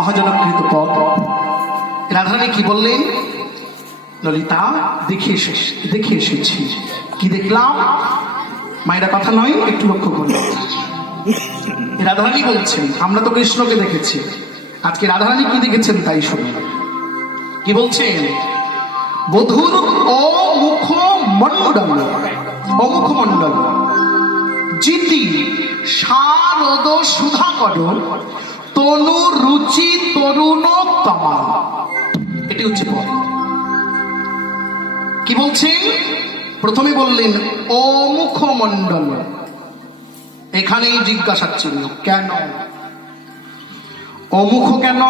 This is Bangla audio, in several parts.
মহাজনকৃত পদ। রাধারানী কি বললেন? ললিতা দেখে এসেছি। কি দেখলাম? মায়েরা কথা নয়, একটু লক্ষ্য করুন। রাধারানী বলছেন আমরা তো কৃষ্ণকে দেখেছি, আজকে রাধারানী কি দেখেছেন তাই শুনুন। কি বলছেন? বধূর অমুখমণ্ডল জিতি শারদ সুধাকর তনু রুচি তরুণ তমাল। এটি হচ্ছে পদ। কি বলছেন? প্রথমে বললেন অমুখমণ্ডল। এখানেই জিজ্ঞাসা চিহ্ন, কেন অমুখ? কেন?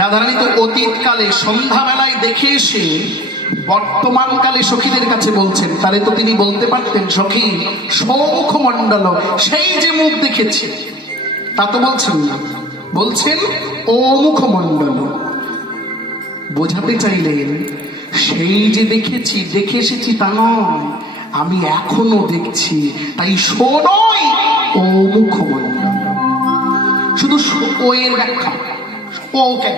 রাধারানী তো অতীতকালে সন্ধ্যাবেলায় দেখে এসে বর্তমানকালে সখীদের কাছে বলছেন, তাহলে তো তিনি বলতে পারতেন সখী সমুখমণ্ডল, সেই যে মুখ দেখেছে, তা তো বলছেন না, বলছেন অমুখমণ্ডল। বোঝাতে চাইলেন সেই যে দেখে এসেছি তা নয়, আমি এখনো দেখছি, তাই শোনই অমুখমণ্ডল। শুধু ও এর ব্যাখ্যা, ও কেন?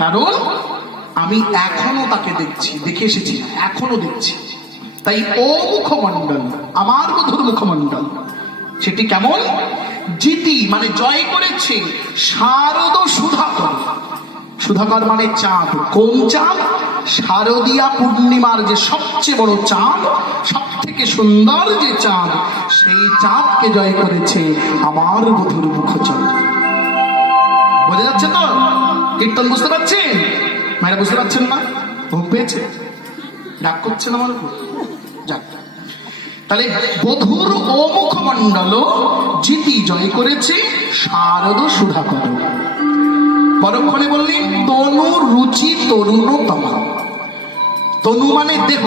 কারণ আমি এখনো তাকে দেখে এসেছি, এখনো দেখছি, তাই ও মুখমণ্ডল, আমার বধুর মুখমণ্ডল। সেটি কেমন? জিতি মানে জয় করেছে শারদ সুধাকর। সুধাকর মানে চাঁদ। কোন চাঁদ? শারদীয়া পূর্ণিমার যে সবচেয়ে বড় চাঁদ, সব থেকে সুন্দর যে চাঁদ, সেই চাঁদকে জয় করেছে আমার বধুর মুখচন্দ্র। বোঝা যাচ্ছে তো? কীর্তন বুঝতে পারছেন? মায়েরা বুঝতে পারছেন না? ঘুম পেয়েছে? রাগ করছেন আমার উপর? যাক, তাহলে বধুর অমুখমণ্ডল জিতি জয় করেছে শারদ সুধাকর। পরক্ষণে বললেন তনু রুচি তরুণ তমা। তনু মানে দেহ,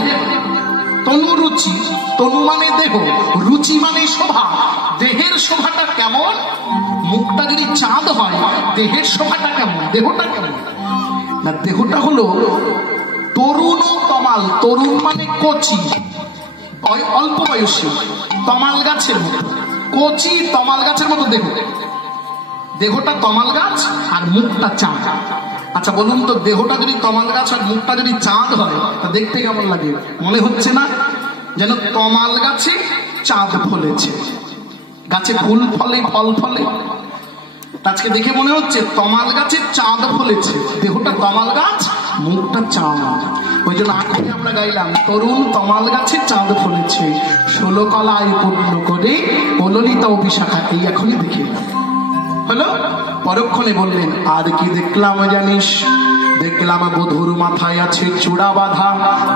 তনু রুচি, তনু মানে দেহ, রুচি মানে শোভা। দেহের শোভাটা কেমন? মুখটা যদি চাঁদ হয়, দেহের শোভাটা কেমন? দেহটা কেমন? না, দেহটা হলো তরুণ তমাল। তরুণ মানে কচি, অল্প বয়সী, তমাল গাছের মতো, কচি তমাল গাছের মতো দেহ। দেহটা তমাল গাছ আর মুখটা চাঁদ। আচ্ছা বলুন তো, দেহটা যদি তমাল গাছ আর মুখটা যদি চাঁদ হয়, তা দেখতে কেমন লাগে? মনে হচ্ছে না যেন তমাল গাছে চাঁদ ফলেছে? গাছে ফুল ফলে, ফল ফলে, আজকে দেখে মনে হচ্ছে তমাল গাছে চাঁদ ফলেছে। দেহটা তমাল গাছ, মুখটা চাঁদ। ওই জন্য আগে আমরা গাইলাম তরুণ তমাল গাছে চাঁদ ফলেছে, 16 কলায় পূর্ণ করে ও ললিতা ও বিশাখা। এই এখনই দেখে হলো। পরক্ষণে বললেন আর কি দেখলাম জানিস? দেখলাম বধুর মাথায় আছে চূড়া বাঁধা।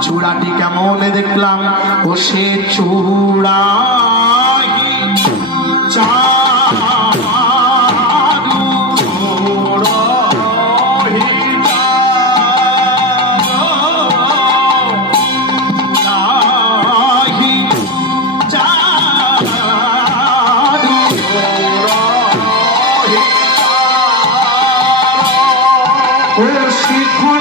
চূড়াটি কেমন দেখলাম? ও সে চূড়া শিখন